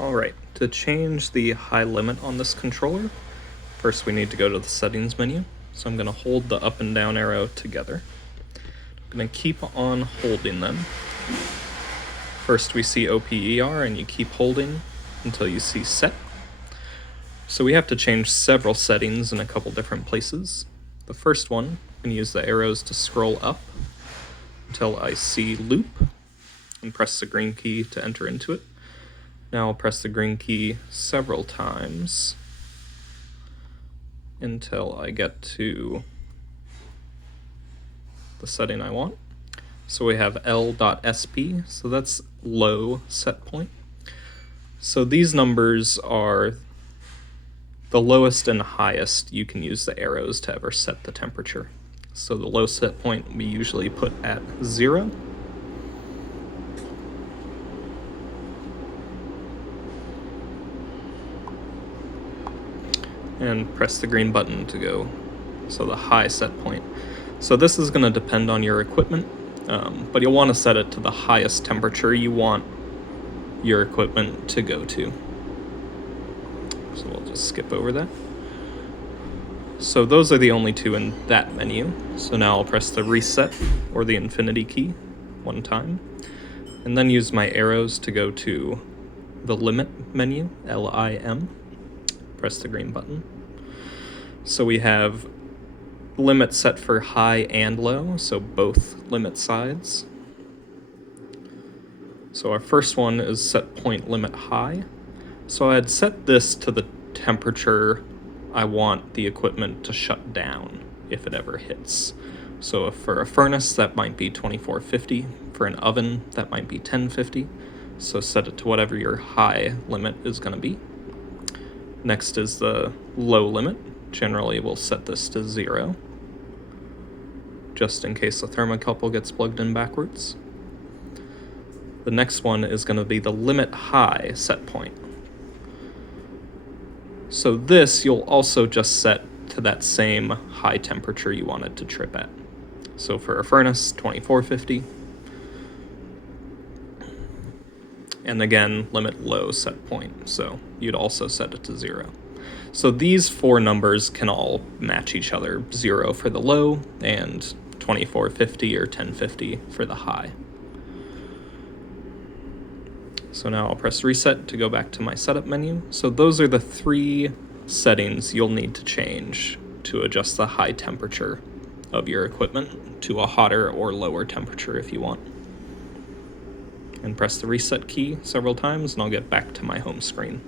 Alright, to change the high limit on this controller, first we need to go to the settings menu. So I'm going to hold the up and down arrow together. I'm going to keep on holding them. First we see OPER and you keep holding until you see set. So we have to change several settings in a couple different places. The first one, I'm going to use the arrows to scroll up until I see loop and press the green key to enter into it. Now I'll press the green key several times until I get to the setting I want. So we have L.SP, so that's low set point. So these numbers are the lowest and highest you can use the arrows to ever set the temperature. So the low set point we usually put at 0. And press the green button to go, so the high set point. So this is going to depend on your equipment, but you'll want to set it to the highest temperature you want your equipment to go to. So we'll just skip over that. So those are the only two in that menu. So now I'll press the reset or the infinity key one time, and then use my arrows to go to the limit menu, LIM. Press the green button. So we have limit set for high and low, so both limit sides. So our first one is set point limit high. So I'd set this to the temperature I want the equipment to shut down if it ever hits. So if for a furnace, that might be 2450. For an oven, that might be 1050. So set it to whatever your high limit is going to be. Next is the low limit. Generally, we'll set this to 0, just in case the thermocouple gets plugged in backwards. The next one is going to be the limit high set point. So this you'll also just set to that same high temperature you want it to trip at. So for a furnace, 2450. And again, limit low set point, so you'd also set it to 0. So these four numbers can all match each other, 0 for the low and 2450 or 1050 for the high. So now I'll press reset to go back to my setup menu. So those are the three settings you'll need to change to adjust the high temperature of your equipment to a hotter or lower temperature if you want. And press the reset key several times and I'll get back to my home screen.